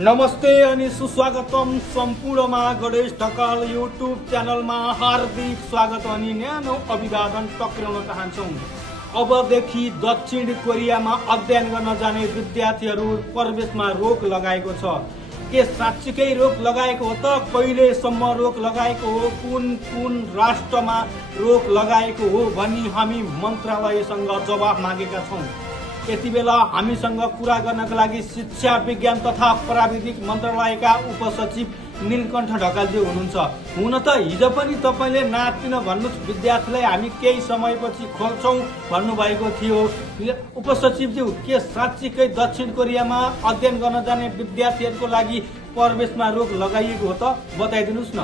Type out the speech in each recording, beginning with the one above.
नमस्ते अनि सुस्वागतम सम्पूर्णमा गणेश ढकाल युट्युब च्यानलमा हार्दिक स्वागत अनि न्यानो अभिवादन टक्राउन चाहन्छौँ। अबदेखि दक्षिण कोरियामा अध्ययन गर्न जाने विद्यार्थीहरू प्रवेशमा रोक लगाएको छ। के साँच्चीकै रोक लगाएको हो त? कहिलेसम्म रोक लगाएको हो? कुन राष्ट्रमा रोक लगाएको हो भनी हामी मन्त्रालयसँग जवाफ मागेका छौँ। यति बेला हामीसँग कुरा गर्नका लागि शिक्षा विज्ञान तथा प्राविधिक मन्त्रालयका उपसचिव नीलकण्ठ ढकालजी हुनुहुन्छ। हुन त हिजो पनि तपाईले नातिन भन्नुहोस्, विद्यार्थीलाई हामी केही समयपछि खोल्छौँ भन्नुभएको थियो। उपसचिवज्यू, के साँच्चीकै दक्षिण कोरियामा अध्ययन गर्न जाने विद्यार्थीहरूको लागि प्रवेशमा रोक लगाइएको हो त? बताइदिनुहोस् न।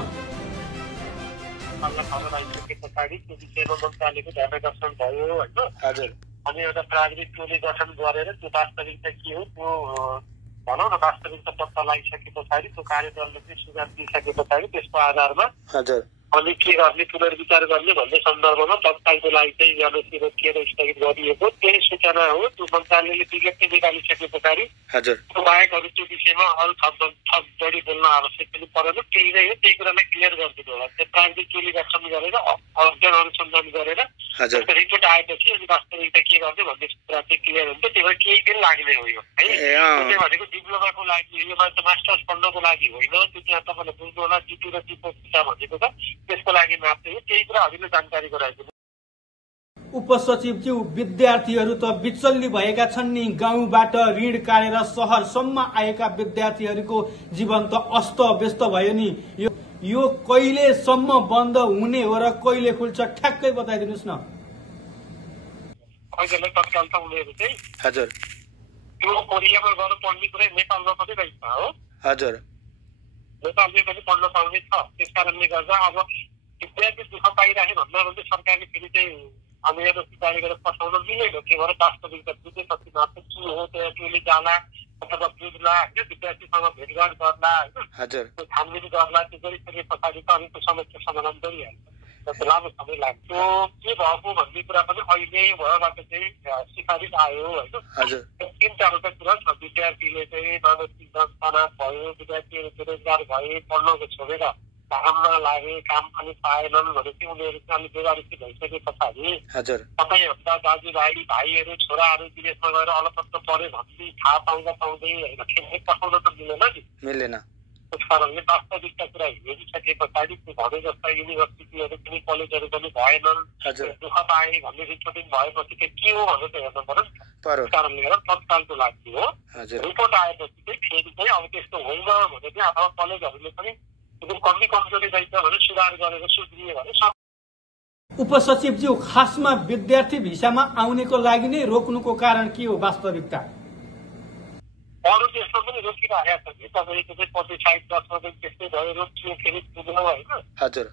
हजुर, अनि एउटा प्राविधिक टोली गठन गरेर त्यो वास्तविकता के हो त्यो भनौँ न, वास्तविकता पत्ता लगाइसके पछाडि त्यो कार्यदलले चाहिँ सुझाव दिइसके पछाडि त्यसको आधारमा हजुर अनि के गर्ने पुनर्विचार गर्ने भन्ने सन्दर्भमा तत्कालको लागि चाहिँ एमएससी रोकिएर स्थगित गरिएको त्यही सूचना हो। त्यो मन्त्रालयले विज्ञप्ति निकालिसके पछाडि हजुर त्यो बाहेकहरू त्यो विषयमा अरू थप बढी बोल्न आवश्यक पनि परेन। त्यही नै हो, त्यही कुरालाई क्लियर गरिदिनु होला। त्यो प्राविधिक टोली गठन गरेर अध्ययन अनुसन्धान गरेर रिपोर्ट आएपछि अनि वास्तविकता के गर्ने भन्ने कुरा चाहिँ क्लियर हुन्छ। त्यही भएर केही दिन लाग्ने हो यो है। त्यसले भनेको डिप्लोमाको लागि, यो मास्टर्स पढ्नको लागि होइन। त्यो त्यहाँ तपाईँले बुझ्नु होला, जिपी र टिपो भनेको त त्यसको लागि मात्रै हो। त्यही कुरा हजुरले जानकारी गराइदिनु। उपसचिवज्यू, विद्यार्थीहरू त विचल्ली भएका छन् नि। गाउँबाट ऋण काटेर शहरसम्म आएका विद्यार्थीहरूको जीवन त अस्त व्यस्त भयो नि। यो कहिलेसम्म बन्द हुने हो र कहिले खुल्छ ठ्याक्कै बताइदिनुहोस् न। अहिले तत्काल त उनीहरू चाहिँ हजुर त्यो कोरियामा गएर पढ्ने कुरा नेपालमा पनि रहेछ हो। हजुर, नेपालले पनि पढ्न पाउने छ। त्यस कारणले गर्दा अब विद्यार्थी दुःख पाइराखे भन्दा भने सरकारले फेरि चाहिँ अनिवार्य तयारी गरेर पठाउन मिलेन। त्यही भएर वास्तविकता बुझेपछि मात्र के हो त्यहाँ टोली जाला अथवा बुझ्ला होइन, विद्यार्थीसँग भेटघाट गर्ला होइन, छानबिन गर्ला। त्यो गरिसके पछाडि त अनि त्यो समस्या समाधान गरिहाल्छ। लामो समय लाग्छ। के भएको भन्ने कुरा पनि अहिले भएबाट चाहिँ सिफारिस आयो होइन। तीन चारवटा कुरा छ। विद्यार्थीले चाहिँ मानसिक तनाव भयो, विद्यार्थीहरू बेरोजगार भए, पढ्नको छोडेर काममा लागे, काम पनि पाएनन् भनेपछि उनीहरू चाहिँ अलिक बेवारिसी भइसके पछाडि तपाईँहरूका दाजुभाइ भाइहरू छोराहरू विदेशमा गएर अलपत्र पऱ्यो भन्ने थाहा पाउँदै होइन खेल्ने पठाउन त मिलेन नि, मिलेन। त्यस कारणले वास्तविकता कुरा हेरिसके पछाडि त्यो भने जस्ता युनिभर्सिटीहरू पनि कलेजहरू पनि भएनन्, दुःख पाए भन्ने रिपोर्टिङ भएपछि चाहिँ के हो भनेर त हेर्नु पर्यो नि। त्यस कारणले गर्दा तत्कालको लागि हो। रिपोर्ट आएपछि चाहिँ फेरि चाहिँ अब त्यस्तो होइन भने चाहिँ अथवा कलेजहरूले पनि कमी कमजोरी रहेछ भने सुधार गरेर सुध्रियो भने। उपसचिवज्यू, खासमा विद्यार्थी भिसामा आउनेको लागि नै रोक्नुको कारण के हो वास्तविकता? अरू देशमा पनि रोकिरहेको छ कि तपाईँको चाहिँ 25 वर्षमा पनि त्यस्तै भयो, रोकियो फेरि पुग्यो होइन। हजुर,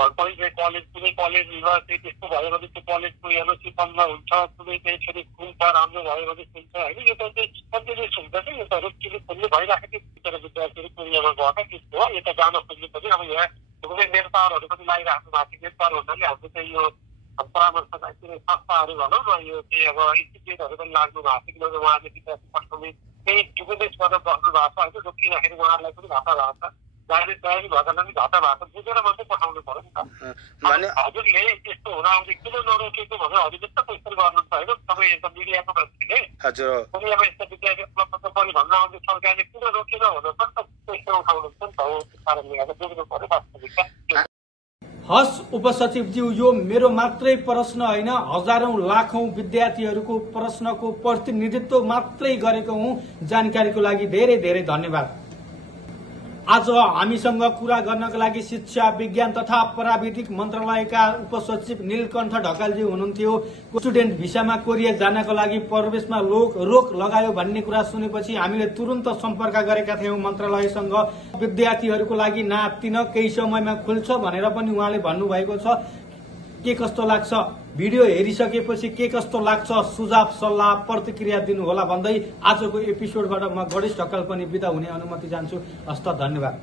कोही चाहिँ कलेज, कुनै कलेजमा चाहिँ त्यस्तो भयो भने त्यो कलेजको एमएससी बन्द हुन्छ, कुनै चाहिँ फेरि खुल्छ, राम्रो भयो भने खुल्छ होइन। यो त चाहिँ कन्टिन्युस हुन्छ कि यो त रोकिने खोल्ने भइरहेको थियो। विद्यार्थीहरू कोरियामा गएका त्यस्तो हो। यता जान खोज्ने पनि अब यहाँ कुनै मेन पावरहरू पनि लगाइराख्नु भएको थियो। मेन पावर भन्नाले हाम्रो चाहिँ यो परामर्शदायी संस्थाहरू भनौँ न, यो चाहिँ अब इन्स्टिट्युटहरू पनि लाग्नु भएको थियो। किनभने उहाँले विद्यार्थी पठाउने केही डिपेन्डेन्स गरेर बस्नु भएको छ होइन। रोकिँदाखेरि उहाँहरूलाई पनि घाटा भएको छ, गाडी तयारी भएकोलाई पनि घाटा भएको छ। बुझेर मात्रै पठाउनु पर्यो नि त। हजुरले त्यस्तो हुन आउँदै किन नरोकेको भने हजुरले त क्वेसन गर्नुहुन्छ होइन। तपाईँ यता मिडियाको मान्छेले कोरियामा यस्ता विद्यार्थी उपलब्ध पऱ्यो भन्न आउँदै सरकारले किन रोकेन भनेर पनि त क्वेसन उठाउनुहुन्छ नि त। हो त्यस कारणले गर्दा बुझ्नु पर्यो वास्तविकता। हस् उपसचिवज्यू, यो मेरो मात्रै प्रश्न होइन, हजारौं लाखौं विद्यार्थीहरूको प्रश्नको प्रतिनिधित्व मात्रै गरेको हुँ। जानकारीको लागि धेरै धेरै धन्यवाद। आज हामीसँग कुरा गर्नका लागि शिक्षा विज्ञान तथा प्राविधिक मन्त्रालयका उपसचिव नीलकण्ठ ढकालजी हुनुहुन्थ्यो। स्टुडेन्ट भिसामा कोरिया जानको लागि प्रवेशमा रोक लगायो भन्ने कुरा सुनेपछि हामीले तुरन्त सम्पर्क गरेका थियौं मन्त्रालयसँग। विद्यार्थीहरूको लागि नातिन केही समयमा खुल्छ भनेर पनि उहाँले भन्नुभएको छ। के कस्तो लाग्छ? भिडियो हेरिसकेपछि के कस्तो लाग्छ? सुझाव सल्लाह प्रतिक्रिया दिनुहोला भन्दै आजको एपिसोडबाट म गणेश ढकाल पनि बिदा हुने अनुमति चाहन्छु। हस्त, धन्यवाद।